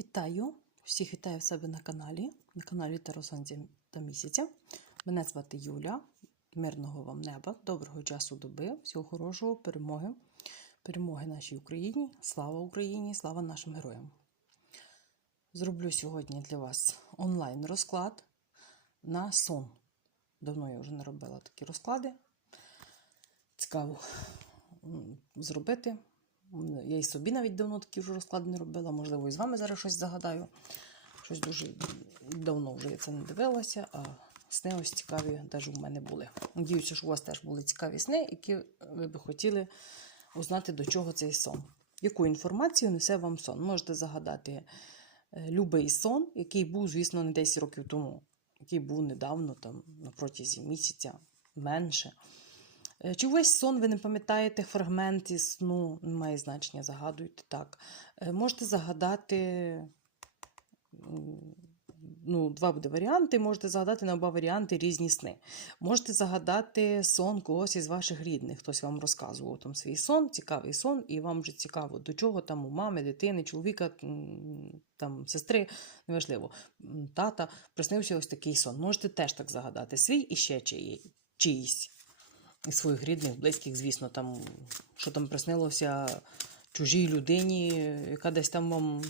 Вітаю! Всіх вітаю в себе на каналі, на каналі Таросанзі та місяця. Мене звати Юля. Мирного вам неба, доброго часу доби, всього хорошого, перемоги, перемоги нашій Україні, слава Україні, слава нашим героям. Зроблю сьогодні для вас онлайн розклад на сон. Давно я вже не робила такі розклади. Цікаво зробити. Я і собі навіть давно такі вже розклади не робила. Можливо, і з вами зараз щось загадаю. Щось дуже давно вже я це не дивилася, а сни ось цікаві теж у мене були. Надіюся, що у вас теж були цікаві сни, які ви би хотіли узнати, до чого цей сон. Яку інформацію несе вам сон? Можете загадати е, любий сон, який був, звісно, не 10 років тому, який був недавно, там, протязі місяця, менше. Е, Чи весь сон ви не пам'ятаєте фрагмент із сну, не має значення, загадуйте так. Е, Можете загадати, ну, два буде варіанти, можете загадати на оба варіанти різні сни. Можете загадати сон когось із ваших рідних. Хтось вам розказував там свій сон, цікавий сон, і вам вже цікаво, до чого там у мами, дитини, чоловіка, там, сестри, неважливо, тата, приснився ось такий сон. Можете теж так загадати свій і ще чиїсь і своїх рідних, близьких, звісно, там, що там приснилося чужій людині, яка десь там вам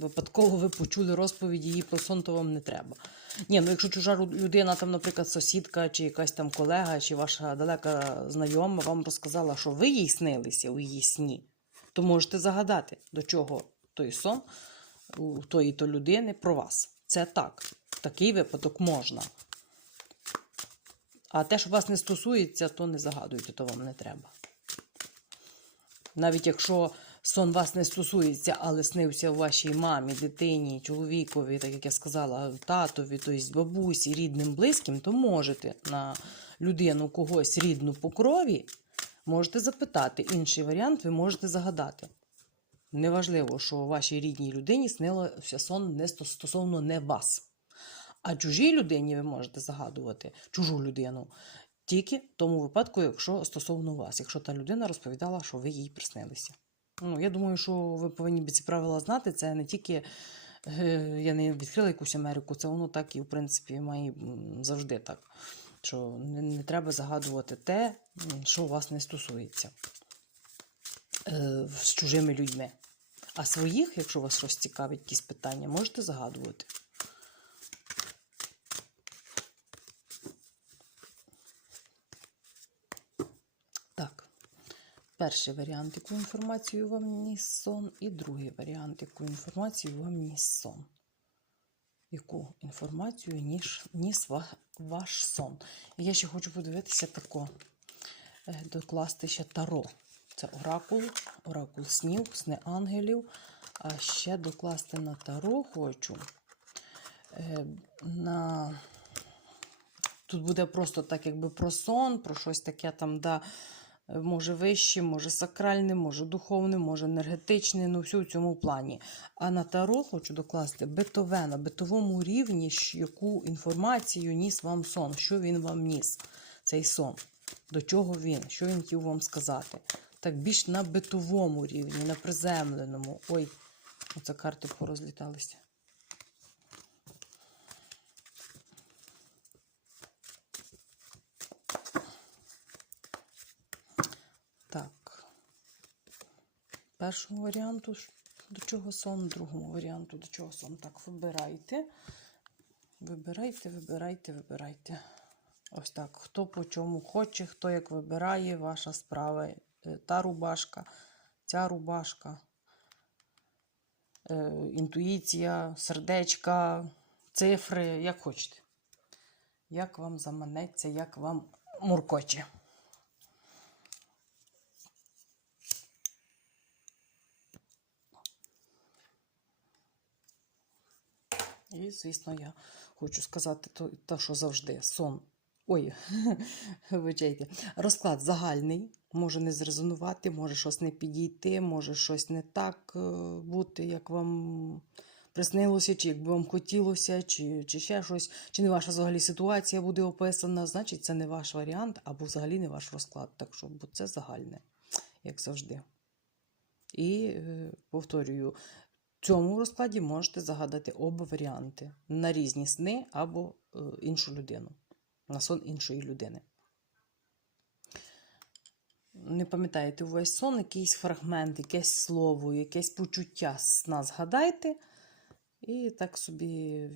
випадково ви почули розповіді, її про сон, то вам не треба. Ні, ну якщо чужа людина, там, наприклад, сусідка, чи якась там колега, чи ваша далека знайома вам розказала, що ви їй снилися у її сні, то можете загадати, до чого той сон у тої то людини про вас. Це так. Такий випадок можна. А те, що вас не стосується, то не загадуйте, то вам не треба. Навіть якщо сон вас не стосується, але снився вашій мамі, дитині, чоловікові, так як я сказала, татові, тобто бабусі, рідним, близьким, то можете на людину когось рідну по крові, можете запитати. Інший варіант ви можете загадати. Неважливо, що вашій рідній людині снилося сон не стосовно не вас. А чужій людині ви можете загадувати чужу людину тільки в тому випадку, якщо стосовно вас, якщо та людина розповідала, що ви їй приснилися. Ну, я думаю, що ви повинні ці правила знати. Це не тільки е, я не відкрила якусь Америку, це воно так і в принципі має завжди так. Що не, треба загадувати те, що вас не стосується е, з чужими людьми. А своїх, якщо вас щось цікавить, якісь питання, можете загадувати. Так. Перший варіант, яку інформацію вам ніс сон, і другий варіант, яку інформацію вам ніс сон. Яку інформацію ніж, ніс ва- ваш сон. Я ще хочу подивитися тако, е, докласти ще таро. Це оракул, оракул снів, сни ангелів. А ще докласти на таро хочу. е, На... Тут буде просто так, якби про сон, про щось таке там, да, може вище, може сакральне, може духовне, може енергетичне, ну все в цьому плані. А на таро хочу докласти битове, на битовому рівні, яку інформацію ніс вам сон, що він вам ніс, цей сон, до чого він, що він хотів вам сказати. Так більш на битовому рівні, на приземленому. Ой, оце карти порозліталися. Так. Першому варіанту до чого сон, другому варіанту до чого сон. Так, вибирайте. Вибирайте, вибирайте, вибирайте. Ось так. Хто по чому хоче, хто як вибирає, ваша справа. Е, Та рубашка, ця рубашка, е, інтуїція, сердечка, цифри, як хочете. Як вам заманеться, як вам муркоче. Звісно, я хочу сказати те, що завжди сон. Ой, вибачайте, розклад загальний, може не зрезонувати, може щось не підійти, може щось не так е, бути, як вам приснилося, чи як би вам хотілося, чи, чи ще щось, чи не ваша взагалі ситуація буде описана, значить, це не ваш варіант, або взагалі не ваш розклад. Так що, бо це загальне, як завжди. І е, повторюю, цьому розкладі можете загадати оба варіанти на різні сни або е, іншу людину, на сон іншої людини. Не пам'ятаєте увесь сон, якийсь фрагмент, якесь слово, якесь почуття сна згадайте. І так собі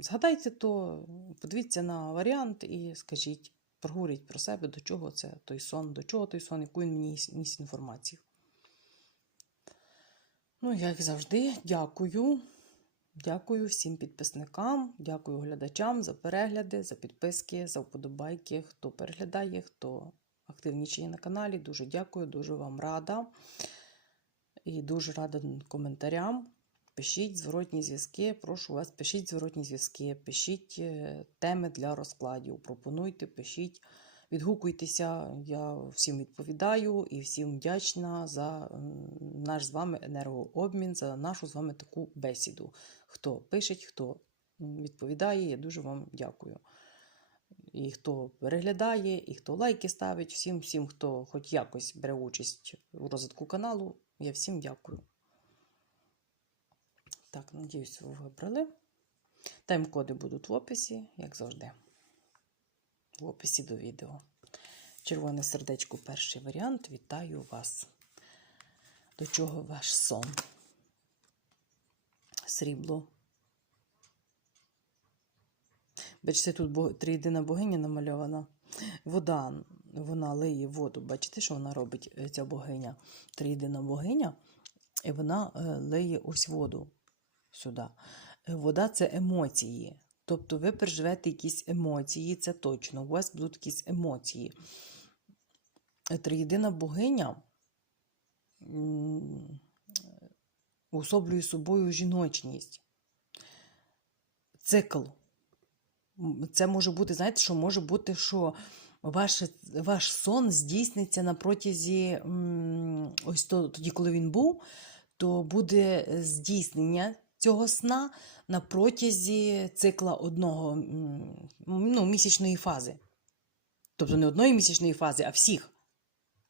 згадайте то, подивіться на варіант і скажіть, проговоріть про себе, до чого це той сон, до чого той сон, яку він мені ніс інформацію. Ну, як завжди, дякую. Дякую всім підписникам, дякую глядачам за перегляди, за підписки, за вподобайки, хто переглядає, хто активнічає на каналі. Дуже дякую, дуже вам рада. І дуже рада коментарям. Пишіть зворотні зв'язки. Прошу вас, пишіть зворотні зв'язки, пишіть е, теми для розкладів. Пропонуйте, пишіть, відгукуйтеся. Я всім відповідаю і всім вдячна за наш з вами енергообмін, за нашу з вами таку бесіду. Хто пишеть, хто відповідає, я дуже вам дякую. І хто переглядає, і хто лайки ставить, всім, всім, хто хоч якось бере участь у розвитку каналу, я всім дякую. Так, надіюсь, ви вибрали. Тайм-коди будуть в описі, як завжди. В описі до відео. Червоне сердечко перший варіант. Вітаю вас. До чого ваш сон? Срібло. Бачите, тут триєдина богиня намальована. Вода, вона лиє воду. Бачите, що вона робить, е, ця богиня? Триєдина богиня, і вона е, лиє ось воду сюди. Е, Вода це емоції. Тобто ви переживете якісь емоції, це точно. У вас будуть якісь емоції. Триєдина богиня уособлює собою жіночність. Цикл. Це може бути, знаєте, що може бути, що ваш, ваш сон здійсниться на протязі, ось то, тоді, коли він був, то буде здійснення цього сна на протязі цикла одного ну, місячної фази. Тобто не одної місячної фази, а всіх.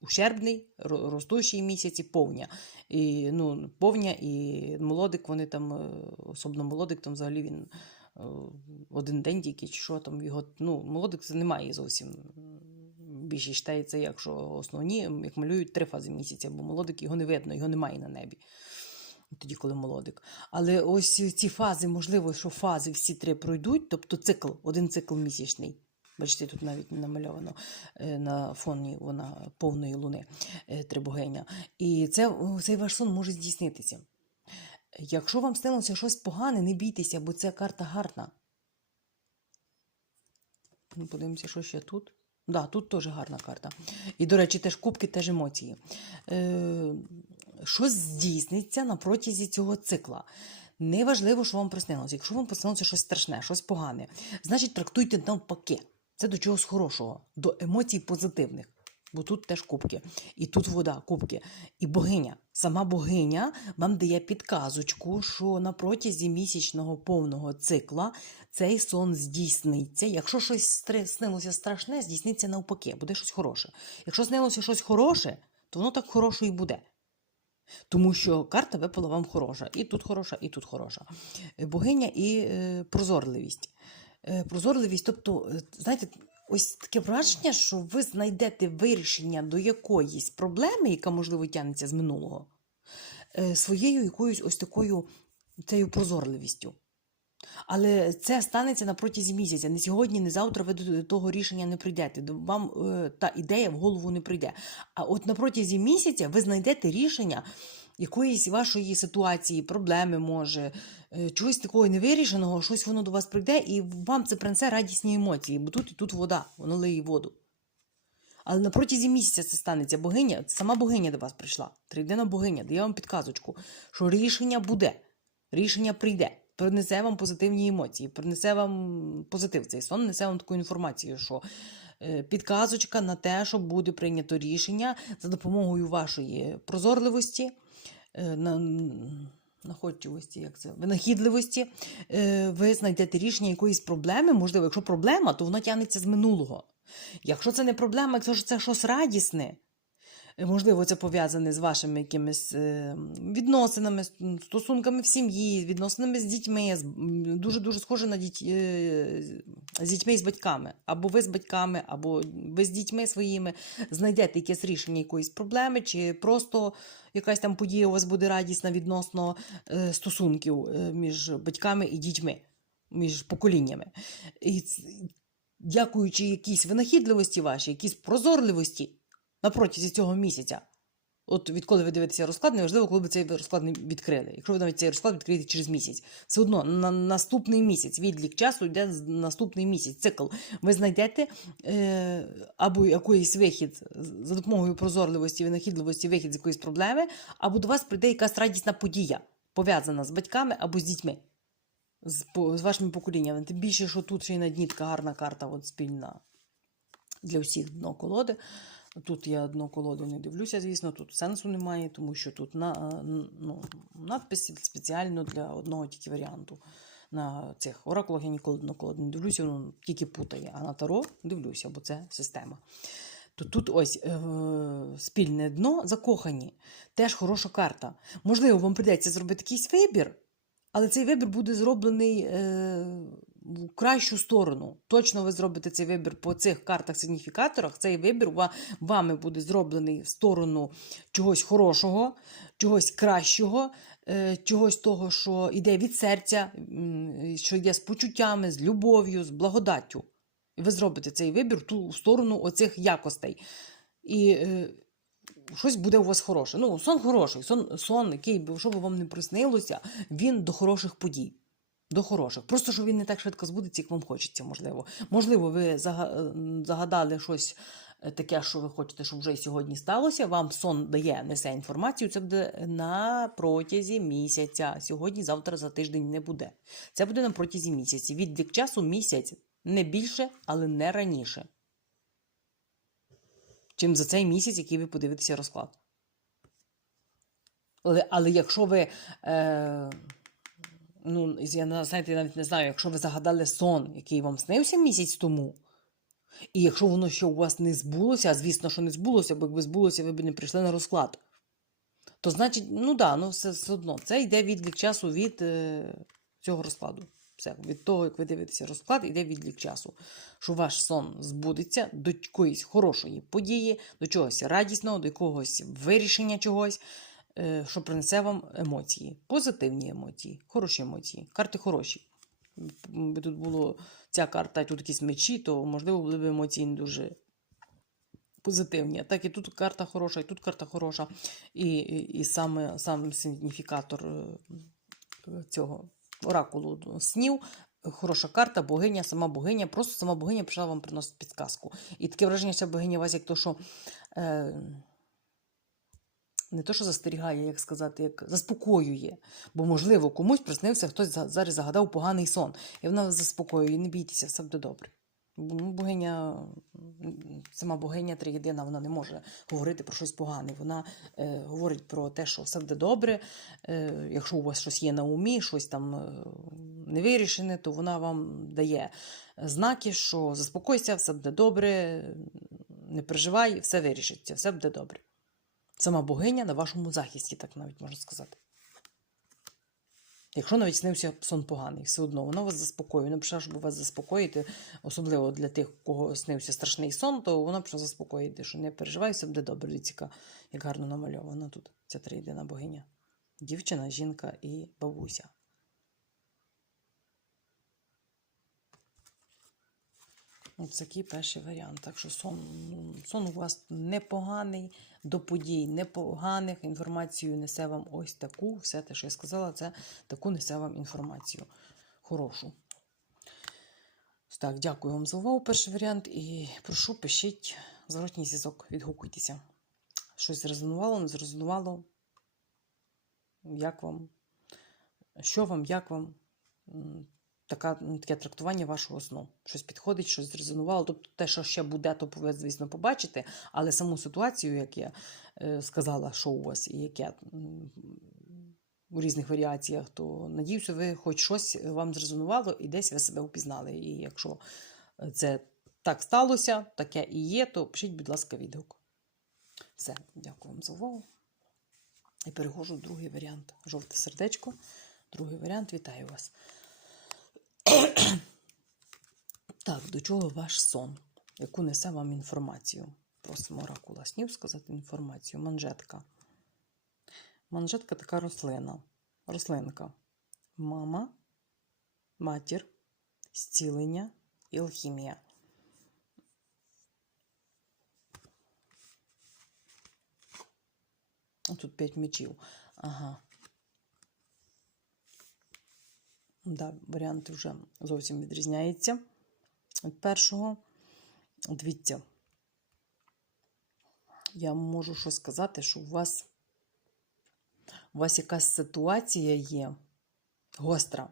Ущербний, ро- ростущий місяць і повня. І, ну, повня і молодик, вони там, е, особливо молодик, там взагалі він е, один день тільки, чи що там його. Ну, молодик це немає зовсім. Більшість читається, якщо основні, як малюють три фази місяця, бо молодик його не видно, його немає на небі. Тоді, коли молодик. Але ось ці фази, можливо, що фази всі три пройдуть, тобто цикл, один цикл місячний. Бачите, тут навіть намальовано е, на фоні вона повної луни е, трибогиня. І це, цей ваш сон може здійснитися. Якщо вам снилося щось погане, не бійтеся, бо це карта гарна. Ну, Подивимося, що ще тут. Да, тут теж гарна карта. І, до речі, теж кубки, теж емоції. Е, щось здійсниться на протязі цього цикла. Неважливо, що вам приснилося. Якщо вам приснилося щось страшне, щось погане, значить трактуйте навпаки. Це до чогось хорошого, до емоцій позитивних. Бо тут теж кубки, і тут вода, кубки. І богиня. Сама богиня вам дає підказочку, що на протязі місячного повного цикла цей сон здійсниться. Якщо щось снилося страшне, здійсниться навпаки, буде щось хороше. Якщо снилося щось хороше, то воно так хороше і буде. Тому що карта випала вам хороша. І тут хороша, і тут хороша. Е, Богиня і е, прозорливість. Е, прозорливість, тобто, знаєте, ось таке враження, що ви знайдете вирішення до якоїсь проблеми, яка, можливо, тягнеться з минулого, своєю якоюсь ось такою цією прозорливістю. Але це станеться на протязі місяця. Не сьогодні, не завтра ви до того рішення не прийдете. Вам е, та ідея в голову не прийде. А от на протязі місяця ви знайдете рішення якоїсь вашої ситуації, проблеми може, е, чогось такого невирішеного, щось воно до вас прийде, і вам це принесе радісні емоції, бо тут і тут вода, воно лиє воду. Але на протязі місяця це станеться. Богиня, сама богиня до вас прийшла. Триденна богиня дає вам підказочку, що рішення буде, рішення прийде, принесе вам позитивні емоції, принесе вам позитив. Цей сон несе вам таку інформацію, що е, підказочка на те, що буде прийнято рішення за допомогою вашої прозорливості, е, находчивості, як це, винахідливості, е, ви знайдете рішення якоїсь проблеми. Можливо, якщо проблема, то воно тягнеться з минулого. Якщо це не проблема, якщо це щось радісне, Можливо, це пов'язане з вашими якимись е, відносинами, стосунками в сім'ї, відносинами з дітьми, дуже-дуже схоже на діть, е, з дітьми і з батьками. Або ви з батьками, або ви з дітьми своїми знайдете якесь рішення якоїсь проблеми, чи просто якась там подія у вас буде радісна відносно е, стосунків між батьками і дітьми, між поколіннями. І дякуючи якійсь винахідливості вашій, якійсь прозорливості на протязі цього місяця. От відколи ви дивитеся розклад, неважливо, коли ви цей розклад не відкрили. Якщо ви навіть цей розклад відкриєте через місяць, все одно на наступний місяць, відлік часу йде наступний місяць, цикл. Ви знайдете е, або якийсь вихід за допомогою прозорливості, винахідливості, вихід з якоїсь проблеми, або до вас прийде якась радісна подія, пов'язана з батьками або з дітьми, з, з вашими поколіннями. Тим більше, що тут ще й на дні така гарна карта, от спільна для всіх дно колоди. Тут я дно колоду не дивлюся, звісно, тут сенсу немає, тому що тут на, е, ну, надпис спеціально для одного тільки варіанту. На цих оракулах я ніколи дно колоду не дивлюся, воно тільки путає, а на таро дивлюся, бо це система. То тут ось е, спільне дно закохані. Теж хороша карта. Можливо, вам прийдеться зробити якийсь вибір, але цей вибір буде зроблений е, в кращу сторону. Точно ви зробите цей вибір по цих картах-сигніфікаторах. Цей вибір вами буде зроблений в сторону чогось хорошого, чогось кращого, е, чогось того, що йде від серця, що йде з почуттями, з любов'ю, з благодаттю. І ви зробите цей вибір в сторону оцих якостей. І е, щось буде у вас хороше. Ну, сон хороший, сон, сон який що би вам не приснилося, він до хороших подій. До хороших. Просто що він не так швидко збудеться, як вам хочеться, можливо. Можливо, ви е, загадали щось е, таке, що ви хочете, щоб вже сьогодні сталося. Вам сон дає, несе інформацію. Це буде на протязі місяця. Сьогодні, завтра, за тиждень не буде. Це буде на протязі місяця. Відлік часу місяць. Не більше, але не раніше. Чим за цей місяць, який ви подивитеся розклад. Але, але якщо ви. Е, ну, я на- знаєте, я навіть не знаю, якщо ви загадали сон, який вам снився місяць тому, і якщо воно ще у вас не збулося, а звісно, що не збулося, бо якби збулося, ви б не прийшли на розклад. То значить, ну да, ну все, все одно. Це йде відлік часу від е, цього розкладу. Все, від того, як ви дивитеся розклад, йде відлік часу. Що ваш сон збудеться до якоїсь хорошої події, до чогось радісного, до якогось вирішення чогось, що принесе вам емоції, позитивні емоції, хороші емоції, карти хороші. Якби тут було ця карта, тут якісь мечі, то можливо були б емоції не дуже позитивні. Так і тут карта хороша, і тут карта хороша, і, і, і саме сам сигніфікатор е, цього оракулу снів. Хороша карта, богиня, сама богиня, просто сама богиня прийшла вам приносити підказку. І таке враження, що богиня вас як то, що е, не то, що застерігає, як сказати, як заспокоює. Бо, можливо, комусь приснився, хтось за- зараз загадав поганий сон. І вона заспокоює, не бійтеся, все буде добре. Ну, богиня, сама богиня триєдина, вона не може говорити про щось погане. Вона е, говорить про те, що все буде добре. Е, якщо у вас щось є на умі, щось там е, невирішене, то вона вам дає знаки, що заспокойся, все буде добре, не переживай, все вирішиться, все буде добре. Сама богиня на вашому захисті, так навіть можна сказати. Якщо навіть снився сон поганий, все одно вона вас заспокоює. Вона прийшла, щоб вас заспокоїти, особливо для тих, кого снився страшний сон, то вона прийшла заспокоїти, що не переживай, все буде добре. Яка- як гарно намальована тут ця триєдина богиня. Дівчина, жінка і бабуся. Ось такий перший варіант. Так що сон, ну, сон у вас непоганий, до подій непоганих. Інформацію несе вам ось таку. Все те, що я сказала, це таку несе вам інформацію. Хорошу. Так, дякую вам за увагу. Перший варіант. І прошу, пишіть зворотній зв'язок, відгукуйтеся. Щось зрезонувало, не зрезонувало. Як вам? Що вам, як вам? Така, таке трактування вашого сну. Щось підходить, щось зрезонувало. Тобто те, що ще буде, то ви, звісно, побачите, але саму ситуацію, як я е, сказала, що у вас і яке у різних варіаціях, то надіюся, ви хоч щось вам зрезонувало і десь ви себе впізнали. І якщо це так сталося, таке і є, то пишіть, будь ласка, відгук. Все, дякую вам за увагу. І переходжу в другий варіант. Жовте сердечко. Другий варіант. Вітаю вас. Так, до чого ваш сон? Яку несе вам інформацію? Просимо оракула снів сказати інформацію. Манжетка. Манжетка така рослина. Рослинка. Мама, матір, зцілення і алхімія. Тут п'ять мечів. Ага. Да, варіанти вже зовсім відрізняються від першого. Дивіться, я можу що сказати, що у вас, у вас якась ситуація є гостра,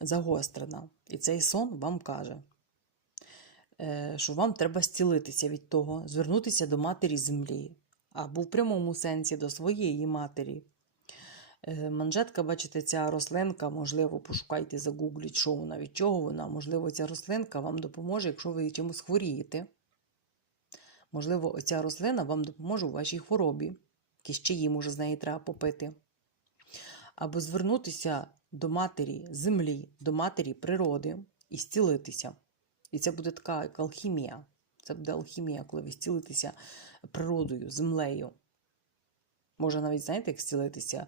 загострена. І цей сон вам каже, е, що вам треба зцілитися від того, звернутися до матері землі, або в прямому сенсі до своєї матері. Е, Манжетка, бачите, ця рослинка, можливо, пошукайте, загугліть, що вона, від чого вона. Можливо, ця рослинка вам допоможе, якщо ви чимось хворієте. Можливо, оця рослина вам допоможе у вашій хворобі. Чаї, може, з неї треба попити. Або звернутися до матері землі, до матері природи і зцілитися. І це буде така як алхімія. Це буде алхімія, коли ви зцілитеся природою, землею. Може, навіть, знаєте, як зцілитися,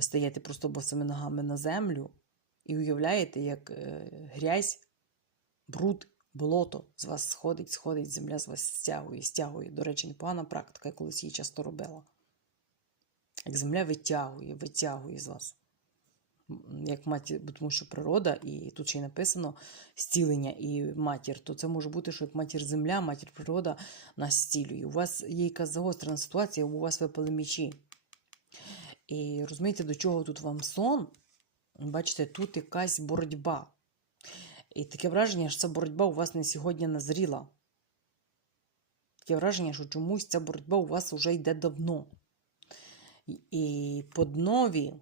стаєте просто босими ногами на землю і уявляєте, як е, грязь, бруд, болото з вас сходить, сходить, земля з вас стягує, стягує. До речі, непогана практика, я колись її часто робила. Як земля витягує, витягує з вас. Як матір, тому що природа, і тут ще й написано зцілення і матір, то це може бути, що як матір земля, матір природа нас зцілює. У вас є якась загострена ситуація, у вас випали мічі. І розумієте, до чого тут вам сон? Бачите, тут якась боротьба. І таке враження, що ця боротьба у вас не сьогодні назріла. Таке враження, що чомусь ця боротьба у вас вже йде давно. І- по днові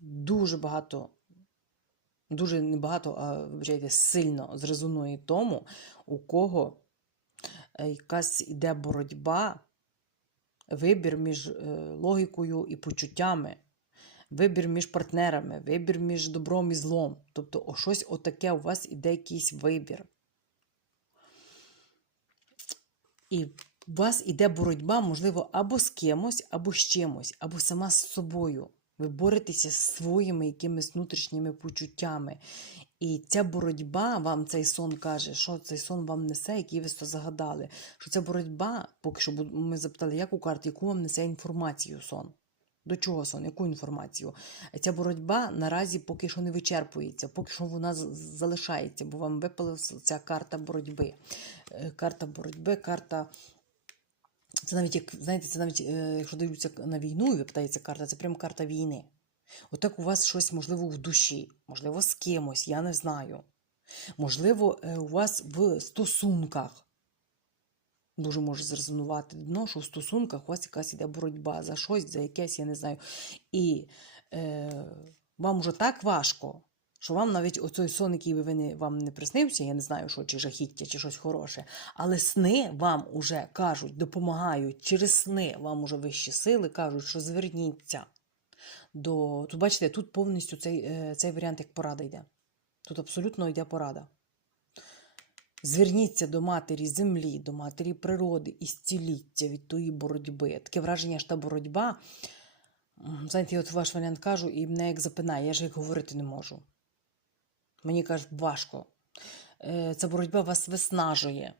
дуже багато, дуже небагато, а вибачайте, сильно зрезонує тому, у кого е, якась іде боротьба, вибір між е, логікою і почуттями, вибір між партнерами, вибір між добром і злом. Тобто, о, щось отаке у вас іде якийсь вибір. І у вас іде боротьба, можливо, або з кимось, або з чимось, або сама з собою. Ви боретеся з своїми якимись внутрішніми почуттями. І ця боротьба, вам цей сон каже, що цей сон вам несе, який ви загадали. Що ця боротьба, поки що ми запитали, як у карті, яку вам несе інформацію сон? До чого сон? Яку інформацію? Ця боротьба наразі поки що не вичерпується, поки що вона залишається, бо вам випала ця карта боротьби. Е, Карта боротьби, карта. Це навіть як знаєте, це навіть е, якщо дивляться на війну і випитається карта, це прям карта війни. Отак у вас щось можливо в душі, можливо, з кимось, я не знаю. Можливо, е, у вас в стосунках дуже може зрезонувати дно, що в стосунках у вас якась іде боротьба за щось, за якесь, я не знаю. І е, вам уже так важко, що вам навіть оцей сон, який ви вам не приснився, я не знаю, що чи жахіття, чи щось хороше, але сни вам уже кажуть, допомагають через сни, вам уже вищі сили кажуть, що зверніться до. Тут бачите, тут повністю цей, е, цей варіант як порада йде. Тут абсолютно йде порада. Зверніться до матері землі, до матері природи і зціліться від тої боротьби. Таке враження, що та боротьба. Знаєте, я от ваш варіант кажу, і мене як запинає, я ж як говорити не можу. Мені кажуть, важко. Е, Ця боротьба вас виснажує.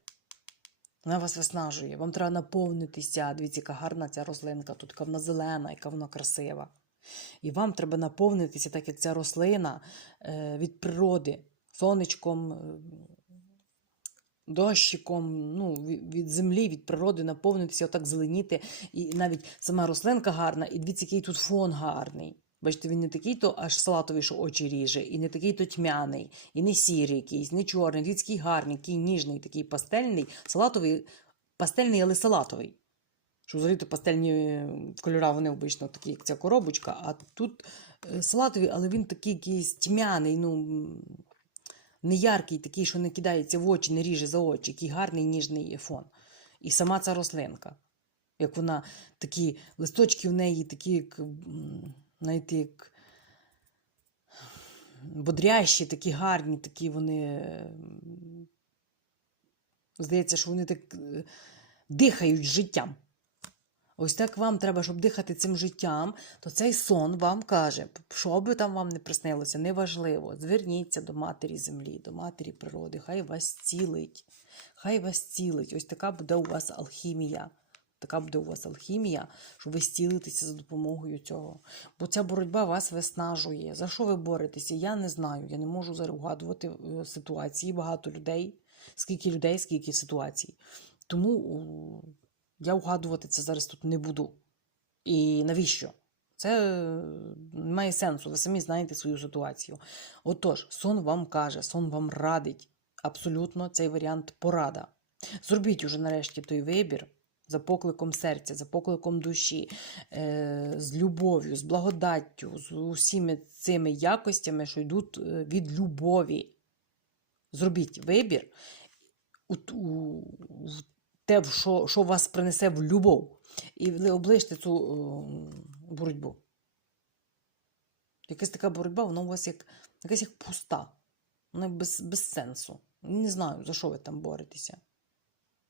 Вона вас виснажує. Вам треба наповнитися. Дивіться, яка гарна ця рослинка, тут яка вона зелена, яка вона красива. І вам треба наповнитися, так як ця рослина е, від природи, сонечком, е, дощиком, ну, від землі, від природи наповнитися, отак зеленіти. І навіть сама рослинка гарна, і дивіться, який тут фон гарний. Бачите, він не такий то аж салатовий, що очі ріже, і не такий то тьмяний, і не сірий якийсь, не чорний, який гарний, який ніжний, такий пастельний, салатовий, пастельний, але салатовий. Що взагалі то пастельні е, кольора, вони обично такі, як ця коробочка, а тут е, салатовий, але він такий якийсь тьмяний, ну, м, не яркий, такий, що не кидається в очі, не ріже за очі, який гарний ніжний фон. І сама ця рослинка. Як вона такі листочки в неї, такі, як, знаєте, як бодрящі, такі гарні, такі вони. Здається, що вони так е, дихають життям. Ось так вам треба, щоб дихати цим життям, то цей сон вам каже, що би там вам не приснилося, неважливо. Зверніться до матері землі, до матері природи, хай вас цілить. Хай вас цілить. Ось така буде у вас алхімія. Така буде у вас алхімія, що ви зцілитеся за допомогою цього. Бо ця боротьба вас виснажує. За що ви боретеся? Я не знаю. Я не можу зараз угадувати е, ситуації. Багато людей. Скільки людей, скільки ситуацій. Тому я угадувати це зараз тут не буду. І навіщо? Це не має сенсу, ви самі знаєте свою ситуацію. Отож, сон вам каже, сон вам радить. Абсолютно цей варіант порада. Зробіть уже нарешті той вибір за покликом серця, за покликом душі, е, з любов'ю, з благодаттю, з усіми цими якостями, що йдуть е, від любові. Зробіть вибір у, те, що, що вас принесе в любов. І ви оближте цю о, боротьбу. Якась така боротьба, вона у вас як, якась як пуста. Вона без, без сенсу. Не знаю, за що ви там боретеся.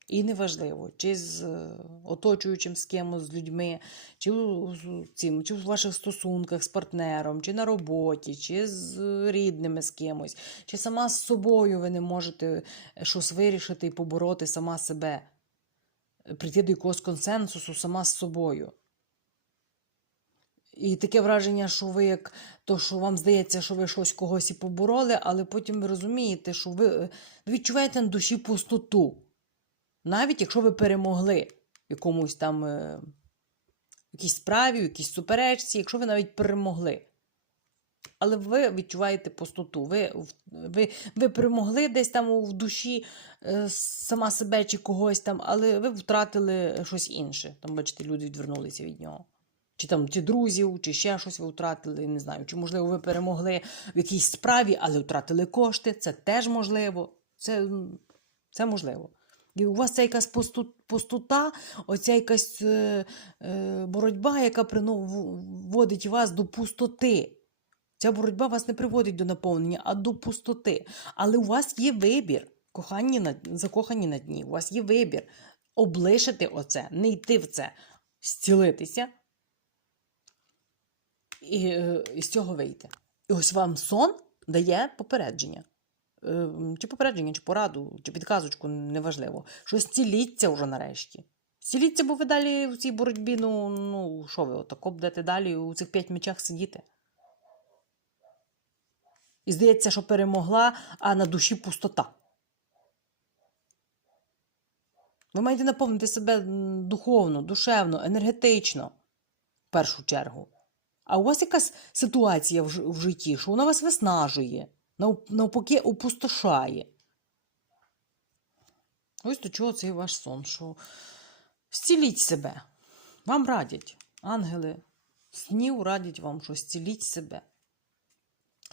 І неважливо, чи з е, оточуючим з кимось, з людьми, чи, з цим, чи в ваших стосунках з партнером, чи на роботі, чи з рідними з кимось, чи сама з собою ви не можете е, щось вирішити і побороти сама себе, е, прийти до якогось консенсусу сама з собою. І таке враження, що ви як то, що вам здається, що ви щось когось і побороли, але потім ви розумієте, що ви, е, відчуваєте на душі пустоту. Навіть якщо ви перемогли в якомусь там е, якійсь справі, в якійсь суперечці, якщо ви навіть перемогли. Але ви відчуваєте пустоту. Ви, ви, ви перемогли десь там в душі е, сама себе чи когось там, але ви втратили щось інше. Там, бачите, люди відвернулися від нього. Чи там чи друзів, чи ще щось ви втратили, не знаю. Чи, можливо, ви перемогли в якійсь справі, але втратили кошти. Це теж можливо. Це, це можливо. І у вас це якась пустота, оця якась е, е, боротьба, яка вводить вас до пустоти. Ця боротьба вас не приводить до наповнення, а до пустоти. Але у вас є вибір, кохані на, закохані на дні, у вас є вибір облишити оце, не йти в це, зцілитися і, е, і з цього вийти. І ось вам сон дає попередження. Е, Чи попередження, чи пораду, чи підказочку, неважливо. Що зціліться вже нарешті. Зціліться, бо ви далі в цій боротьбі, ну, ну що ви, отако будете далі у цих п'ять мечах сидіти. І здається, що перемогла, а на душі пустота. Ви маєте наповнити себе духовно, душевно, енергетично, в першу чергу. А у вас якась ситуація в, житті, що вона вас виснажує, нав- навпаки, опустошає. Ось до чого цей ваш сон, що зціліть себе. Вам радять, ангели снів радять вам, що зціліть себе.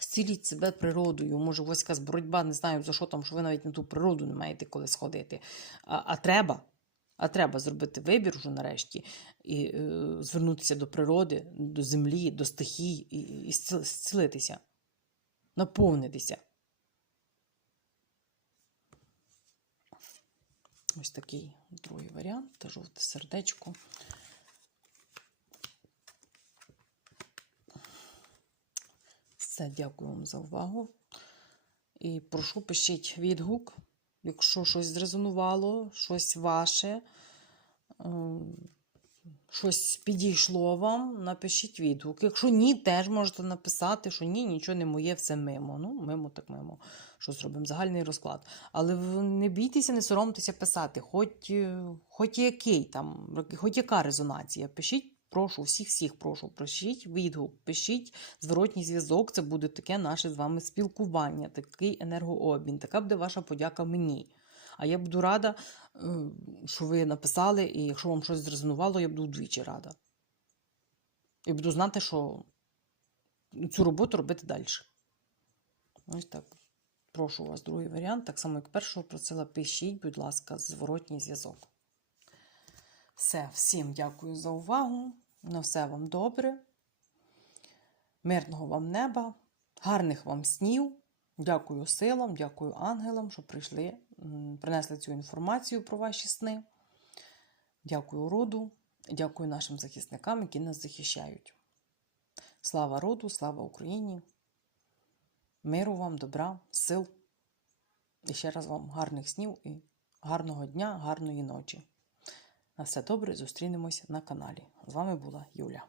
Зціліть себе природою. Може, вас якась боротьба, не знаю за що там, що ви навіть на ту природу не маєте коли сходити. А, а треба. А треба зробити вибір вже нарешті і е, звернутися до природи, до землі, до стихій і, і зцілитися, наповнитися. Ось такий другий варіант та жовте сердечко. Все, дякую вам за увагу. І прошу, пишіть відгук, якщо щось зрезонувало, щось ваше, ем, щось підійшло вам, напишіть відгук. Якщо ні, теж можете написати, що ні, нічого не моє, все мимо. Ну, мимо так мимо. Що зробимо? Загальний розклад. Але не бійтеся, не соромтеся писати, хоч, е, хоч який там, хоч яка резонація. Пишіть, прошу, всіх всіх прошу, пишіть відгук, пишіть зворотній зв'язок. Це буде таке наше з вами спілкування, такий енергообмін. Така буде ваша подяка мені. А я буду рада, е, що ви написали, і якщо вам щось зрезонувало, я буду вдвічі рада. І буду знати, що цю роботу робити далі. Ось так. Прошу вас, другий варіант. Так само, як першого просила, пишіть, будь ласка, зворотній зв'язок. Все, всім дякую за увагу. На все вам добре. Мирного вам неба, гарних вам снів. Дякую силам, дякую ангелам, що прийшли, принесли цю інформацію про ваші сни. Дякую роду, дякую нашим захисникам, які нас захищають. Слава роду, слава Україні! Миру вам, добра, сил. І ще раз вам гарних снів і гарного дня, гарної ночі. На все добре, зустрінемось на каналі. З вами була Юля.